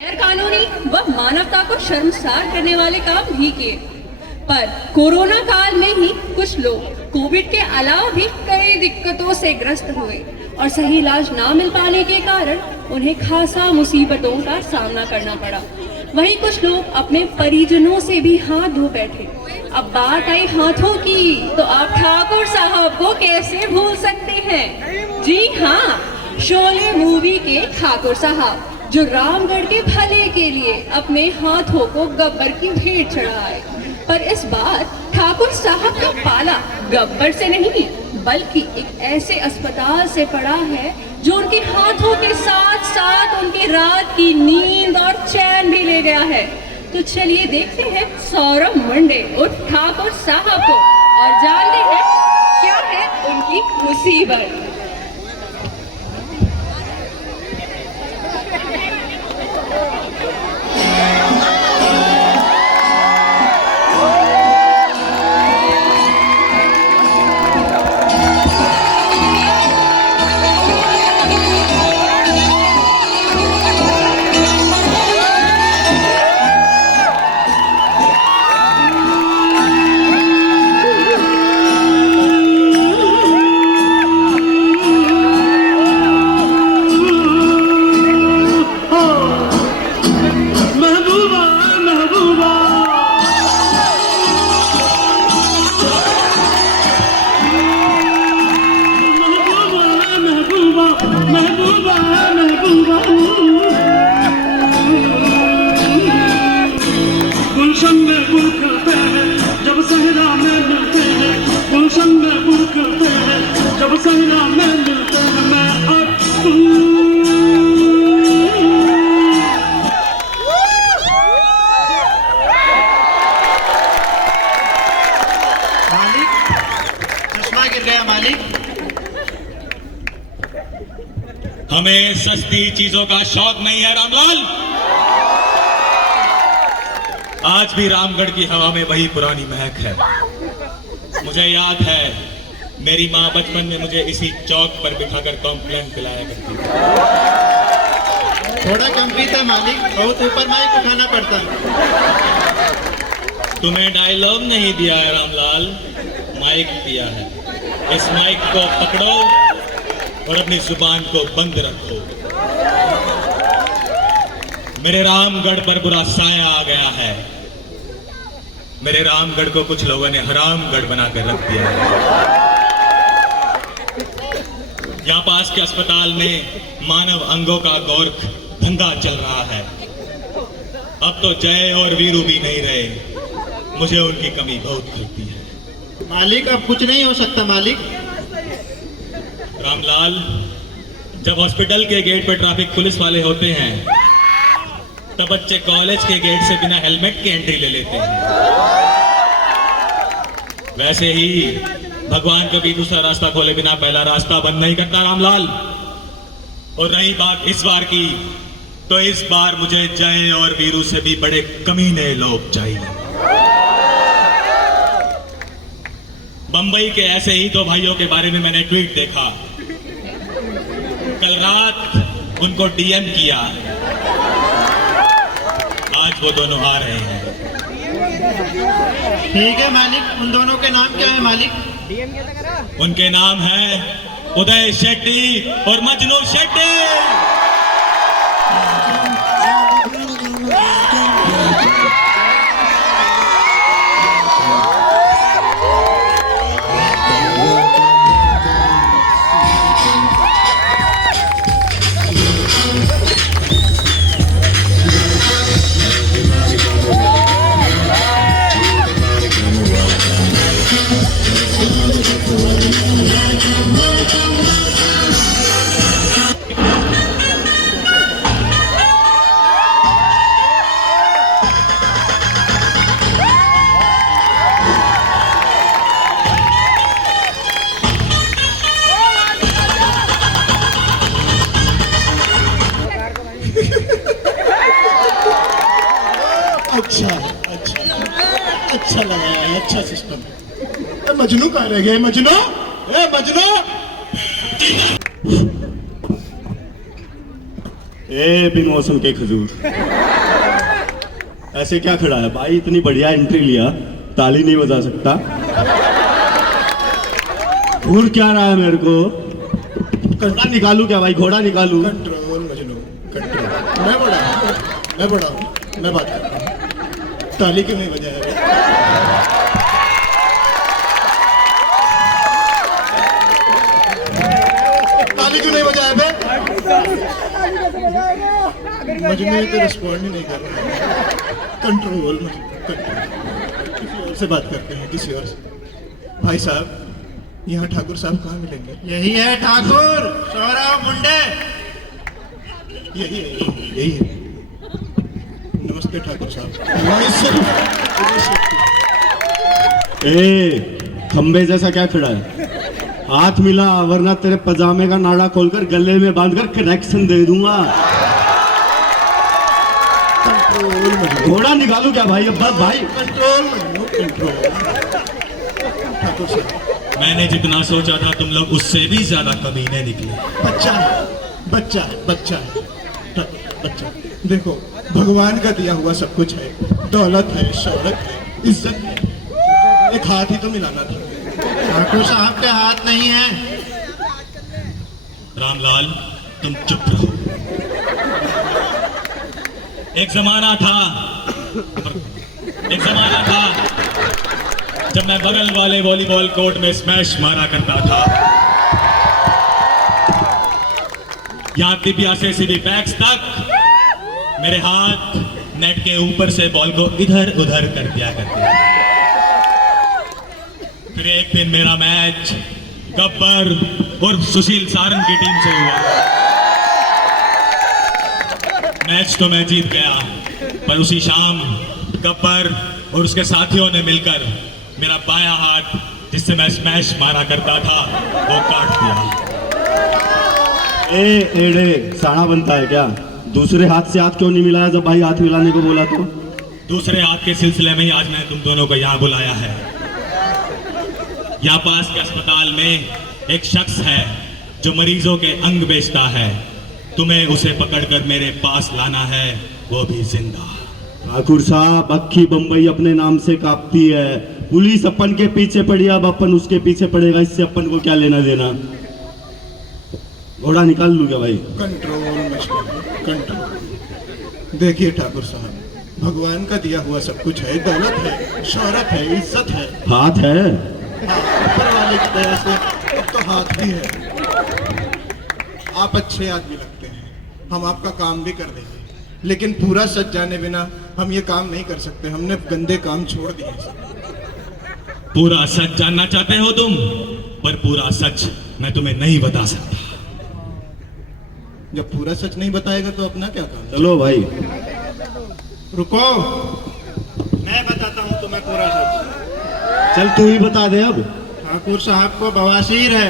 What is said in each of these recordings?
गैर कानूनी व मानवता को शर्मसार करने वाले काम भी किए, पर कोरोना काल में ही कुछ लोग कोविड के अलावा भी कई दिक्कतों से ग्रस्त हुए और सही इलाज ना मिल पाने के कारण उन्हें खासा मुसीबतों का सामना करना पड़ा। वहीं कुछ लोग अपने परिजनों से भी हाथ धो बैठे। अब बात आई हाथों की, तो आप ठाकुर साहब को कैसे भूल सकते हैं? जी हाँ, शोले मूवी के ठाकुर साहब, जो रामगढ़ के भले के लिए अपने हाथों को गब्बर की भेंट चढ़ाए। पर इस बार ठाकुर साहब का पाला गब्बर से नहीं बल्कि एक ऐसे अस्पताल से पड़ा है जो उनके हाथों के साथ साथ उनकी रात की नींद और चैन भी ले गया है। तो चलिए देखते हैं सौरभ मुंडे उर्फ ठाकुर साहब को और जानते हैं क्या है उनकी मुसीबत। हमें सस्ती चीजों का शौक नहीं है रामलाल। आज भी रामगढ़ की हवा में वही पुरानी महक है। मुझे याद है मेरी माँ बचपन में मुझे इसी चौक पर बिठाकर कॉम्प्लेन पिलाया करती थी। थोड़ा कम पीता मालिक, बहुत ऊपर माइक उठाना पड़ता। तुम्हें डायलॉग नहीं दिया है रामलाल, माइक दिया है। इस माइक को पकड़ो और अपनी जुबान को बंद रखो। मेरे रामगढ़ पर बुरा साया आ गया है। मेरे रामगढ़ को कुछ लोगों ने हरामगढ़ बनाकर रख दिया है। यहाँ पास के अस्पताल में मानव अंगों का गोरख धंधा चल रहा है। अब तो जय और वीरू भी नहीं रहे। मुझे उनकी कमी बहुत खलती है। मालिक अब कुछ नहीं हो सकता मालिक। रामलाल, जब हॉस्पिटल के गेट पर ट्रैफिक पुलिस वाले होते हैं तब बच्चे कॉलेज के गेट से बिना हेलमेट के एंट्री ले लेते हैं। वैसे ही भगवान कभी दूसरा रास्ता खोले बिना पहला रास्ता बंद नहीं करता रामलाल। और रही बात इस बार की, तो इस बार मुझे जय और वीरू से भी बड़े कमीने लोग चाहिए। बंबई के ऐसे ही दो भाइयों के बारे में मैंने ट्वीट देखा। कल रात उनको डीएम किया, आज वो दोनों आ रहे हैं। ठीक है मालिक, उन दोनों के नाम क्या है मालिक? उनके नाम है उदय शेट्टी और मजनू शेट्टी। अच्छा लगा है, अच्छा सिस्टम। मजनू कहाँ रह गए? मजनू, ए मजनू, ए बिन मौसम के खजूर। ऐसे क्या खड़ा है भाई? इतनी बढ़िया एंट्री लिया, ताली नहीं बजा सकता? घूर क्या रहा है मेरे को? घोड़ा निकालू क्या भाई? घोड़ा निकालू? Control Majnu, control. मैं बड़ा हूँ, मैं बात करता हूँ। ताली क्यों नहीं बजाया रे? ताली क्यों नहीं बजाया बे? मजनू ये तो रिस्पॉन्ड ही नहीं कर रहा। Control Majnu, control. किसी और से बात करते हैं, किसी और से। भाई साहब, यहाँ ठाकुर साहब कहाँ मिलेंगे? यही है ठाकुर सौरव मुंडे। यही है, यही है। नमस्ते ठाकुर साहब। ए, खंबे जैसा क्या खड़ा है? हाथ मिला, वरना तेरे पजामे का नाड़ा खोलकर गले में बांधकर कनेक्शन दे दूंगा। कंट्रोल मजनू, घोड़ा निकालू क्या भाई? अब बस भाई। Control Majnu, control. ठाकुर साहब, मैंने जितना सोचा था तुम लोग उससे भी ज्यादा कमीने निकले। बच्चा है, बच्चा है, बच्चा है, बच्चा है। देखो, भगवान का दिया हुआ सब कुछ है, दौलत है, शौहरत है, इज्जत है। एक हाथ ही तो मिलाना था। ठाकुर साहब के हाथ नहीं है। रामलाल, तुम चुप रहो। एक जमाना था जब मैं बगल वाले वॉलीबॉल कोर्ट में स्मैश मारा करता था। यहां तिबिया से सीधी बैक्स तक मेरे हाथ नेट के ऊपर से बॉल को इधर उधर कर दिया करते। फिर एक दिन मेरा मैच गब्बर और सुशील सारंग की टीम से हुआ। मैच तो मैं जीत गया, पर उसी शाम गब्बर और उसके साथियों ने मिलकर मेरा बायां हाथ, जिससे मैं स्मैश मारा करता था, वो काट दिया। ए एड़े, साड़ा बनता है क्या? दूसरे हाथ से हाथ क्यों नहीं मिलाया जब भाई हाथ मिलाने को बोला तो? दूसरे हाथ के सिलसिले में ही आज मैंने तुम दोनों को यहाँ बुलाया है। यहाँ पास के अस्पताल में एक शख्स है जो मरीजों के अंग बेचता है। तुम्हें उसे पकड़कर मेरे पास लाना है, वो भी जिंदा। ठाकुर साहब, अक्खी बम्बई अपने नाम से कांपती है। पुलिस अपन के पीछे पड़ी, अब अपन उसके पीछे पड़ेगा, इससे अपन को क्या लेना देना? घोड़ा निकाल लूँ क्या भाई? Control Majnu, control. देखिए ठाकुर साहब, भगवान का दिया हुआ सब कुछ है, दौलत है, शौहरत है, इज्जत है। हाथ है? ऊपर वाले की दया से अब तो हाथ भी है। आप अच्छे आदमी लगते हैं, हम आपका काम भी कर देंगे, लेकिन पूरा सच जाने बिना हम ये काम नहीं कर सकते। हमने गंदे काम छोड़ दिए। पूरा सच जानना चाहते हो तुम, पर पूरा सच मैं तुम्हें नहीं बता सकता। जब पूरा सच नहीं बताएगा तो अपना क्या काम? चलो भाई। रुको, मैं बताता हूँ तुम्हें पूरा सच। चल तू ही बता दे अब। ठाकुर साहब को बवासीर है।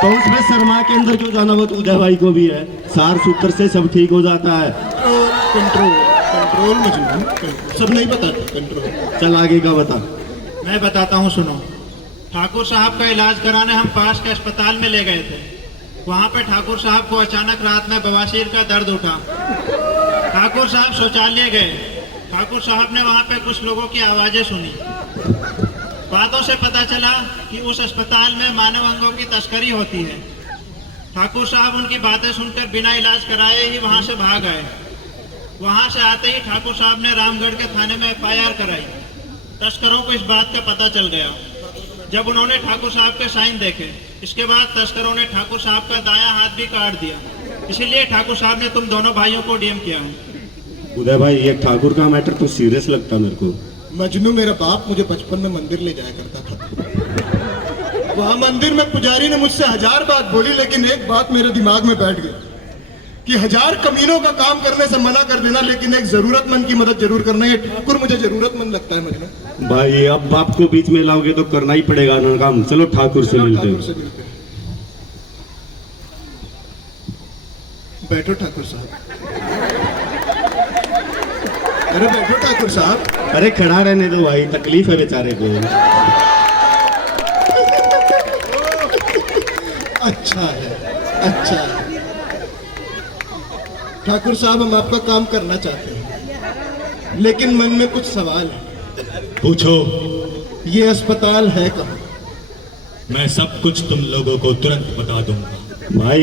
तो उसमें शर्मा के अंदर क्यों जाना? वो तो उदय भाई को भी है। सार सूत्र से सब ठीक हो जाता है। Control, control Majnu, control. सब नहीं बताते, कंट्रोल। चल आगे का बता। मैं बताता हूँ, सुनो। ठाकुर साहब का इलाज कराने हम पास के अस्पताल में ले गए थे। वहाँ पे ठाकुर साहब को अचानक रात में बवासीर का दर्द उठा। ठाकुर साहब शौचालय गए। ठाकुर साहब ने वहाँ पे कुछ लोगों की आवाज़ें सुनी। बातों से पता चला कि उस अस्पताल में मानव अंगों की तस्करी होती है। ठाकुर साहब उनकी बातें सुनकर बिना इलाज कराए ही वहाँ से भाग आए। वहाँ से आते ही ठाकुर साहब ने रामगढ़ के थाने में FIR कराई। तस्करों को इस बात का पता चल गया। जब उन्होंने ठाकुर साहब के साइन देखे, इसके बाद तस्करों ने ठाकुर साहब का दायां हाथ भी काट दिया। इसीलिए ठाकुर साहब ने तुम दोनों भाइयों को DM किया है। उदय भाई, ये ठाकुर का मैटर तो सीरियस लगता मेरे को। मजनू, मेरा बाप मुझे बचपन में मंदिर ले जाया करता था। वहां मंदिर में पुजारी ने मुझसे 1000 बात बोली, लेकिन एक बात मेरे दिमाग में बैठ गई कि 1000 कमीनों का काम करने से मना कर देना, लेकिन एक जरूरतमंद की मदद जरूर करना। ये ठाकुर मुझे जरूरतमंद लगता है मजनू। भाई, अब बाप को बीच में लाओगे तो करना ही पड़ेगा ना काम। चलो ठाकुर से मिलते ठाकुर हैं। से मिलते हैं। बैठो ठाकुर साहब। अरे बैठो ठाकुर साहब। अरे खड़ा रहने दो भाई, तकलीफ है बेचारे को। अच्छा है, अच्छा है। ठाकुर साहब, हम आपका काम करना चाहते हैं, लेकिन मन में कुछ सवाल है। पूछो। ये अस्पताल है कहाँ? मैं सब कुछ तुम लोगों को तुरंत बता दूंगा। भाई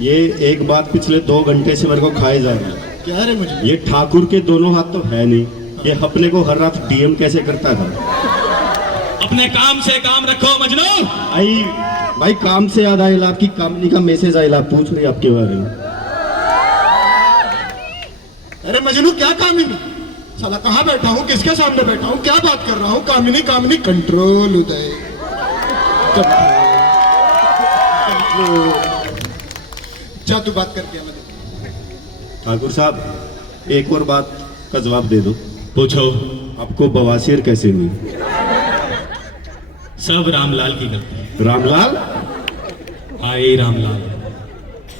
ये एक बात पिछले 2 घंटे से मेरे को खाए जा रही है। क्या रे मुझे? ये ठाकुर के दोनों हाथ तो है नहीं, ये अपने को हर रात डीएम कैसे करता था। अपने काम से काम रखो मजनू। भाई काम से याद आया, आपकी कंपनी का मैसेज आया, पूछ रही आपके बारे में। अरे मजनू, क्या कामिनी? साला कहाँ बैठा हूँ, किसके सामने बैठा हूँ, क्या बात कर रहा हूँ? कामिनी कामिनी, कंट्रोल उदय, कंट्रोल। जा तू बात करके हमें। ठाकुर साहब एक और बात का जवाब दे दो। पूछो। आपको बवासीर कैसे हुई? सब रामलाल की गलती। रामलाल? हाय रामलाल,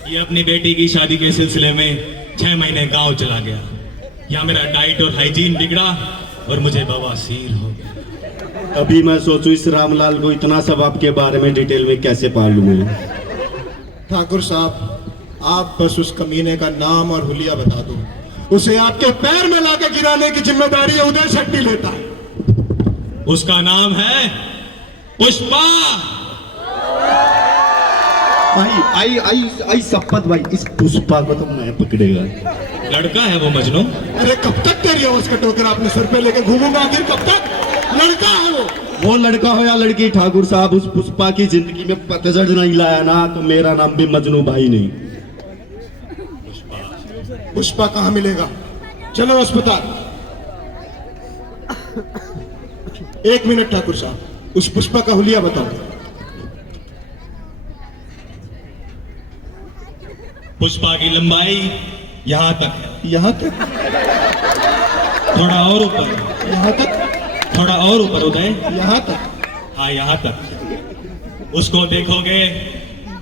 ये अपनी बेटी की शादी के सिलसिले में 6 महीने गांव चला गया। यहाँ मेरा डाइट और हाइजीन बिगड़ा और मुझे बवासीर हो गया। अभी मैं सोचूं इस रामलाल को इतना सब आपके बारे में डिटेल में कैसे पालूं मैं। ठाकुर साहब, आप बस उस कमीने का नाम और हुलिया बता दो, उसे आपके पैर में लाकर गिराने की जिम्मेदारी उदय शेट्टी लेता है। उसका नाम है पुष्पा। भाई आई शपथ भाई, इस पुष्पा को तो मैं पकड़ेगा। लड़का है वो मजनू। अरे कब तक तेरी आवाज का टोकरा अपने सर पे लेके घूमूंगा? आखिर कब तक? लड़का है वो लड़का हो या लड़की, ठाकुर साहब उस पुष्पा की जिंदगी में पतझड़ नहीं लाया ना तो मेरा नाम भी मजनू भाई नहीं। पुष्पा कहाँ मिलेगा? चलो अस्पताल। 1 मिनट ठाकुर साहब, उस पुष्पा का हुलिया बताओ। पुष्पा की लंबाई यहाँ तक है। यहाँ तक? थोड़ा और ऊपर। यहाँ तक? थोड़ा और ऊपर उदय। यहाँ तक? हाँ यहाँ तक। उसको देखोगे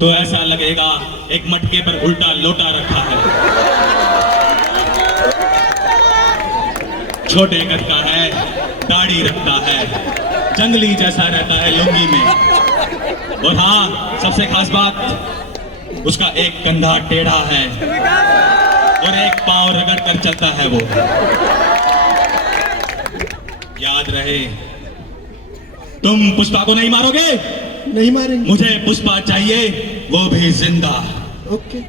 तो ऐसा लगेगा एक मटके पर उल्टा लोटा रखा है। छोटे कद का है, दाढ़ी रखता है, जंगली जैसा रहता है लुंगी में। और हाँ, सबसे खास बात, उसका एक कंधा टेढ़ा है और एक पांव रगड़ कर चलता है वो। याद रहे, तुम पुष्पा को नहीं मारोगे। नहीं मारेंगे। मुझे पुष्पा चाहिए, वो भी जिंदा। ओके।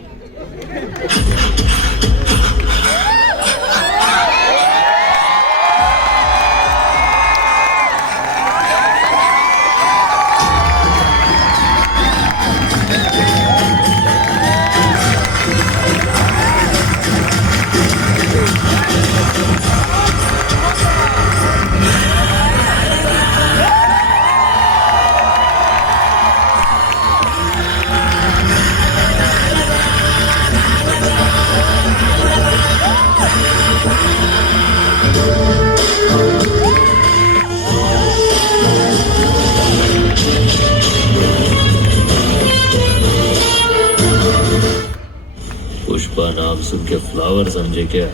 पुष्पा नाम सुन के फ्लावर समझे क्या?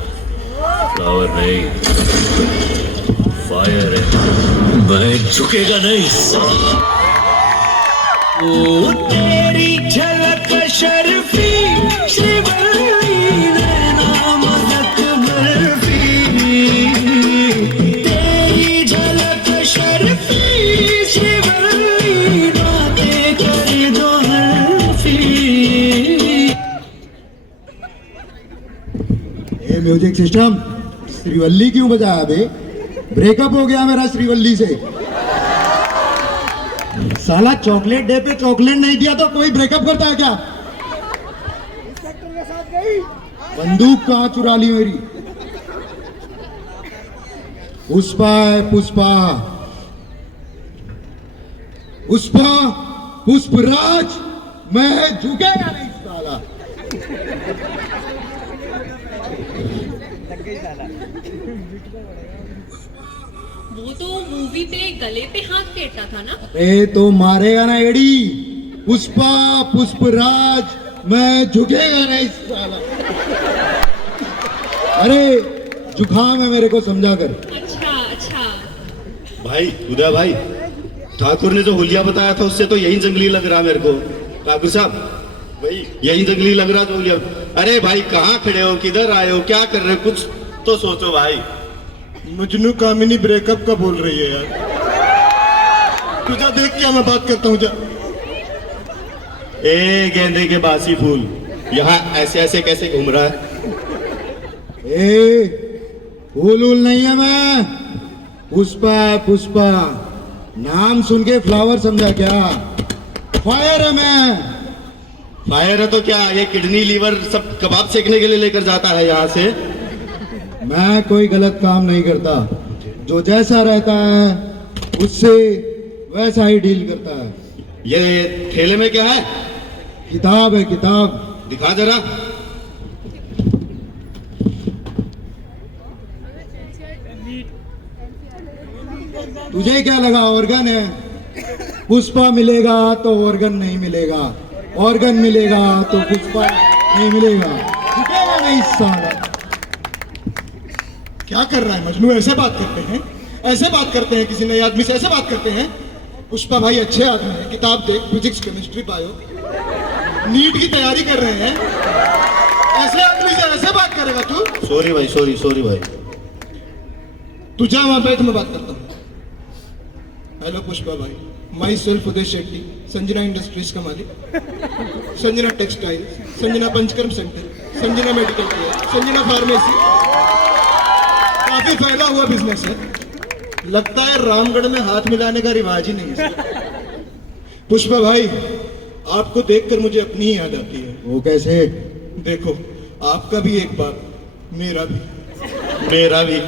फ्लावर नहीं, फायर है। मैं झुकेगा नहीं साला। ओ तेरी झलक शर्फी, श्रीवल्ली नैना मदक मर्फी। तेरी झलक शर्फी, श्रीवल्ली बातें कर दो हर्फी। म्यूजिक सिस्टम, श्रीवल्ली क्यों बजाया बे? ब्रेकअप हो गया मेरा श्रीवल्ली से। साला चॉकलेट डे पे चॉकलेट नहीं दिया तो कोई ब्रेकअप करता है क्या? बंदूक कहाँ चुरा ली मेरी? पुष्पा है पुष्पा, पुष्पा पुष्पराज, मैं झुकेगा नहीं साला। वो तो मूवी पे गले पे हाथ फेरता था ना। ए तो मारेगा ना एड़ी। पुष्पा पुष्पराज, मैं झुकेगा नहीं साला। अरे जुकाम है मेरे को, समझा कर। अच्छा अच्छा। भाई उदय भाई, ठाकुर ने जो हुलिया बताया था उससे तो यही जंगली लग रहा मेरे को। ठाकुर साहब भाई यही जंगली लग रहा तो अरे भाई कहाँ खड़े हो, किधर आए हो, क्या कर रहे हो, कुछ तो सोचो भाई। मजनू कामिनी ब्रेकअप का बोल रही है यार। तुझा देख क्या मैं बात करता हूँ जा। ए गेंदे के बासी फूल, यहाँ ऐसे ऐसे कैसे घूम रहा है? फूल वूल नहीं है मैं, पुष्पा पुष्पा नाम सुन के फ्लावर समझा क्या? फायर है मैं। फायर है तो क्या ये किडनी लीवर सब कबाब सेकने के लिए लेकर जाता है यहाँ से? मैं कोई गलत काम नहीं करता, जो जैसा रहता है उससे वैसा ही डील करता है। ये थैले में क्या है? किताब है, किताब। दिखा जरा। तुझे क्या लगा ऑर्गन है? पुष्पा मिलेगा तो ऑर्गन नहीं मिलेगा, ऑर्गन मिलेगा तो पुष्पा नहीं मिलेगा। झुकेगा नहीं साला। क्या कर रहा है मजनू? ऐसे बात करते हैं, ऐसे बात करते हैं, किसी नए आदमी से ऐसे बात करते हैं? पुष्पा भाई अच्छे आदमी है, किताब देख, फिजिक्स केमिस्ट्री बायो, नीट की तैयारी कर रहे हैं। ऐसे आदमी से ऐसे बात करेगा तू? सॉरी भाई, सॉरी भाई। तू जा वहां बैठ, मैं बात करता हूँ। हेलो पुष्पा भाई, my self Uday Shetty, Sanjana industries का मालिक, Sanjana textile, Sanjana panchakarma centre, Sanjana medical care, Sanjana pharmacy. काफी फैला हुआ बिजनेस है। लगता है रामगढ़ में हाथ मिलाने का रिवाज ही नहीं है। पुष्पा भाई, आपको देखकर मुझे अपनी ही याद आती है। वो कैसे? देखो, आपका भी एक बाप, मेरा भी। मेरा भी।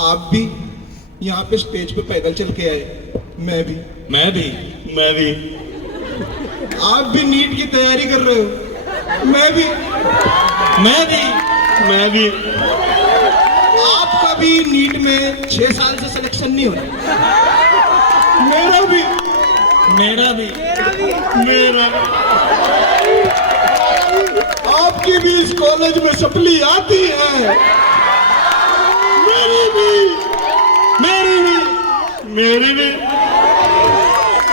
आप भी यहाँ पे स्टेज पे पैदल चल के आए, मैं भी। मैं भी। आप भी नीट की तैयारी कर रहे हो, मैं भी। आपका भी नीट में 6 साल से सिलेक्शन नहीं हो रहा, मेरा भी। आपकी भी इस कॉलेज में सप्ली आती है, मेरी भी।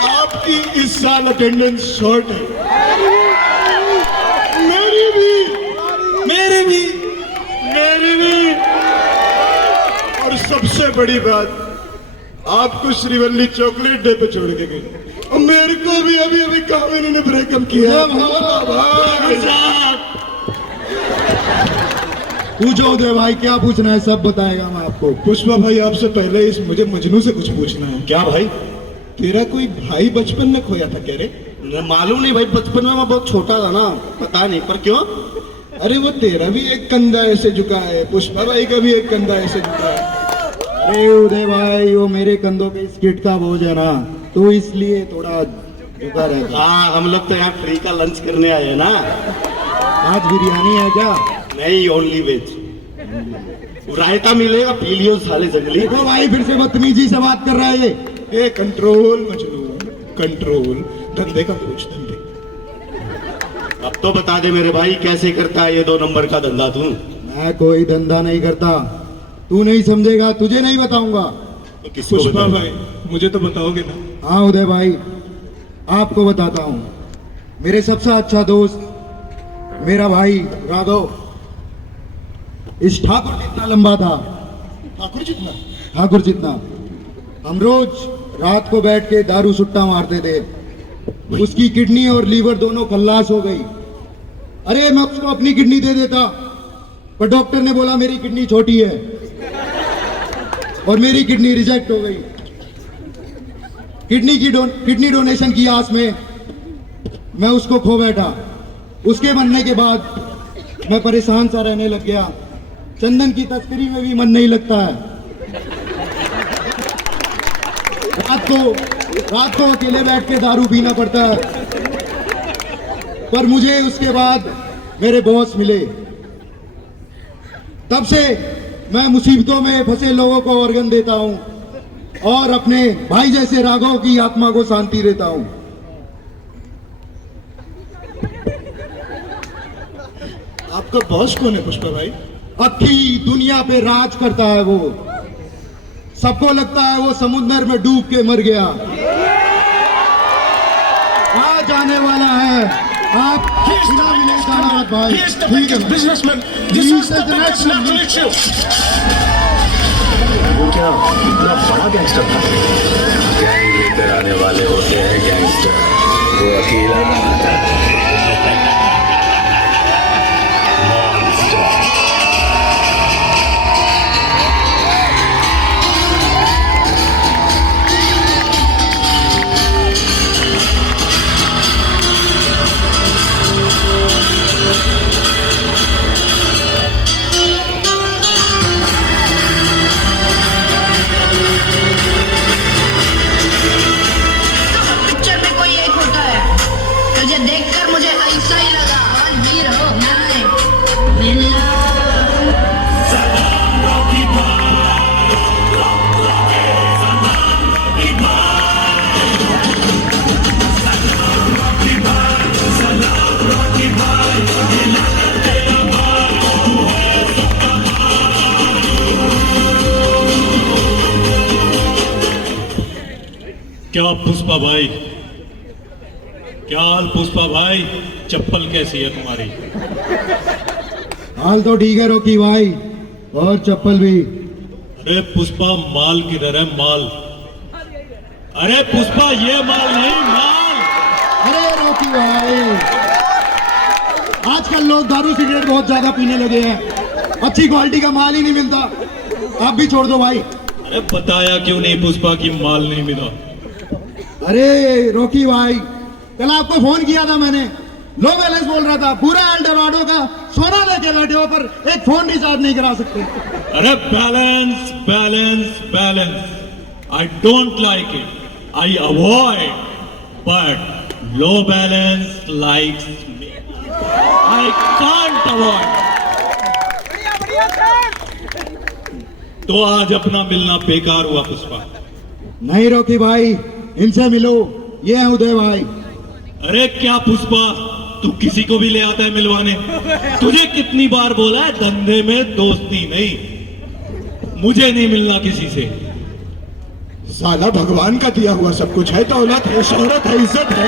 आपकी इस साल अटेंडेंस शॉर्ट है, मेरी भी। और सबसे बड़ी बात, आपको श्रीवल्ली चॉकलेट डे पे छोड़ के गई, और मेरे को भी अभी कामिनी ने ब्रेकअप किया। पूछो उदय भाई, क्या पूछना है सब बताएगा मैं आपको। पुष्पा भाई, आपसे पहले इस मुझे मजनू से कुछ पूछना है। क्या भाई? तेरा कोई भाई बचपन में खोया था क्या रे? मालूम नहीं भाई, बचपन में मैं बहुत छोटा था ना, पता नहीं, पर क्यों? अरे वो तेरा भी एक कंधा ऐसे झुका है, पुष्पा भाई का भी एक कंधा ऐसे झुका है। अरे उदय भाई, वो मेरे कंधों पे स्किट का बोझ है ना, तो इसलिए थोड़ा झुका रहता। हाँ, हम लोग तो यहाँ फ्री का लंच करने आए हैं ना। आज बिरयानी है क्या? नहीं, ओनली वेज। रायता मिलेगा, पी लियो साले जंगली। देखो भाई, फिर से बदतमीजी से बात कर रहा है ये। ए कंट्रोल मजनू, कंट्रोल। धंधे का पूछ, धंधे। अब तो बता दे मेरे भाई, कैसे करता है ये 2 नंबर का धंधा तू? मैं कोई धंधा नहीं करता, तू नहीं समझेगा, तुझे नहीं बताऊंगा। तो किसको पुष्पा बताऊं? भाई, मुझे तो बताओगे ना? हाँ उदय भाई, आपको बताता हूँ। मेरे सबसे अच्छा दोस्त मेरा भाई राघव इस ठाकुर जितना लंबा था। ठाकुर जितना? ठाकुर जितना। हम रोज रात को बैठ के दारू सुट्टा मारते थे। उसकी किडनी और लीवर दोनों खल्लास हो गई। अरे मैं उसको अपनी किडनी दे देता, पर डॉक्टर ने बोला मेरी किडनी छोटी है, और मेरी किडनी रिजेक्ट हो गई। किडनी डोनेशन की आस में मैं उसको खो बैठा। उसके मरने के बाद मैं परेशान सा रहने लग गया। चंदन की तस्करी में भी मन नहीं लगता है। रात को अकेले बैठ के दारू पीना पड़ता है। पर मुझे उसके बाद मेरे बॉस मिले। तब से मैं मुसीबतों में फंसे लोगों को ऑर्गन देता हूं और अपने भाई जैसे राघव की आत्मा को शांति देता हूं। आपका बॉस कौन है पुष्पा भाई? अक्की दुनिया पे राज करता है वो। सबको लगता है वो समुद्र में डूब के मर गया, आज आने वाला है। आप बिना मिले जाना मत भाई। ठीक है businessman. This is the biggest national issue. वो क्या इतना बड़ा गैंगस्टर था? गैंग लेकर आने वाले होते हैं गैंगस्टर, वो अकेला आता है। पिक्चर में कोई एक होता है, तुझे देखकर मुझे ऐसा ही लगा। आज हीरो नहीं मिला। क्या पुष्पा भाई, क्या हाल पुष्पा भाई? चप्पल कैसी है तुम्हारी? हाल तो ठीक है रॉकी भाई, और चप्पल भी। अरे पुष्पा माल किधर है माल? अरे पुष्पा ये माल नहीं, माल। अरे रॉकी भाई, आजकल लोग दारू सिगरेट बहुत ज्यादा पीने लगे हैं, अच्छी क्वालिटी का माल ही नहीं मिलता। आप भी छोड़ दो भाई। अरे बताया क्यों नहीं पुष्पा की माल नहीं मिला? अरे रॉकी भाई, कल आपको फोन किया था मैंने, लो बैलेंस बोल रहा था, पूरा एल्डोराडो का सोना लेके बैठे हो पर एक फोन रिचार्ज नहीं करा सकते। अरे balance balance balance, I don't like it, I avoid, but low balance likes me, I can't avoid. तो आज अपना मिलना बेकार हुआ पुष्पा। नहीं रॉकी भाई, इनसे मिलो, ये है उदय भाई। अरे क्या पुष्पा, तू किसी को भी ले आता है मिलवाने? तुझे कितनी बार बोला है धंधे में दोस्ती नहीं, मुझे नहीं मिलना किसी से। साला भगवान का दिया हुआ सब कुछ है, दौलत है, शोहरत है, इज्जत है,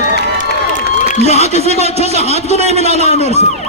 यहाँ किसी को अच्छे से हाथ को नहीं मिलाना है मेरे से।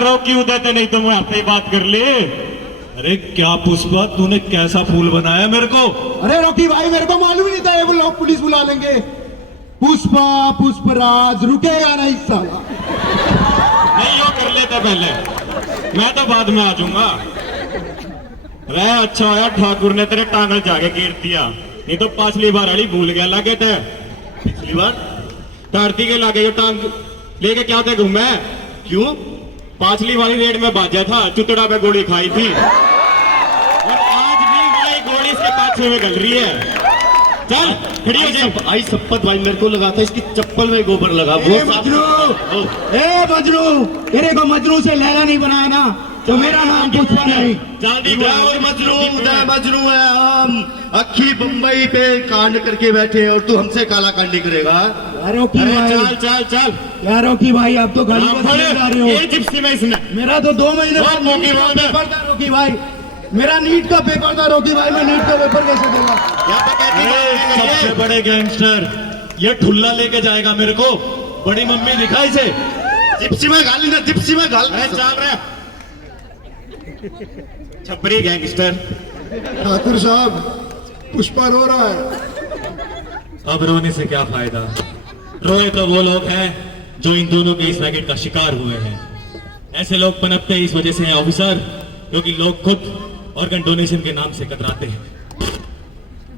रोकी उदय तो नहीं तो मैं आपसे ही बात कर ली। अरे क्या पुष्पा, तूने कैसा फूल बनाया मेरे को? अरे रॉकी भाई, मेरे को मालूम ही नहीं था ये वो लोग पुलिस बुला लेंगे। पुष्पा पुष्पराज रुकेगा नहीं साला। नहीं यो कर लेते पहले, मैं तो बाद में आ जाऊंगा। अरे अच्छा होया ठाकुर ने तेरे टांगल जाके गिर दिया, नहीं तो पाछली बार अड़ी भूल गया लागे थे। पिछली बार तारती के लागे जो टांग लेके क्या होते घूमे? क्यों? पाछली वाली रेड में बाजा था, चुतड़ा पे गोली खाई थी, और आज भी वही गोली इसके पाछे में गल रही है। चल खड़ी हो जा। आई शपथ भाई, मेरे को लगा था इसकी चप्पल में गोबर लगा। ए मजनू, तेरे को मजनू से लैला नहीं बनाया ना, तो मेरा नाम पुष्पा नहीं। जल्दी और मजनू उदय मजनू है, हम अक्खी बम्बई पे कांड करके बैठे और तू हमसे काला कांडी करेगा। रॉकी भाई, चल चल चल यार रॉकी भाई, आप तो गाली बदलने जा रहे ये हो। जिप्सी में इसने मेरा तो 2 महीने बाद बहुत नीट का मोटी बात है। पेपर था रॉकी भाई, मेरा नीट का पेपर था रॉकी भाई, मैं नीट का पेपर कैसे दूंगा? सबसे बड़े गैंगस्टर ये ठुल्ला लेके जाएगा मेरे को, बड़ी मम्मी दिखा इसे। जिप्सी में गाली ना, जिप्सी में गाल। चल रहे छपरी गैंगस्टर। ठाकुर साहब, पुष्पा रो रहा है। अब रोने से क्या फायदा? रोए तो वो लोग हैं जो इन दोनों के इस रैकेट का शिकार हुए हैं। ऐसे लोग पनपते इस वजह से हैं ऑफिसर, क्योंकि लोग खुद ऑर्गन डोनेशन के नाम से कतराते हैं।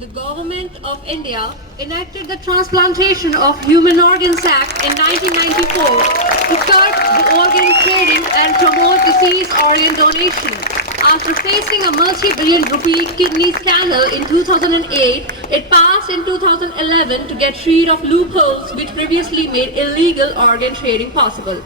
The government of India enacted the Transplantation of Human Organs Act in 1994 to curb the organ trading and promote deceased organ donation. After facing a multi-billion rupee kidney scandal in 2008, it passed in 2011 to get rid of loopholes which previously made illegal organ trading possible.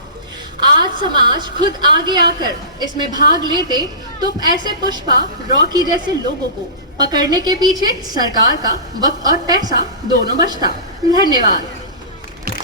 आज समाज खुद आगे आकर इसमें भाग लेते तो ऐसे पुष्पा रॉकी जैसे लोगों को पकड़ने के पीछे सरकार का वक्त और पैसा दोनों बचता। धन्यवाद।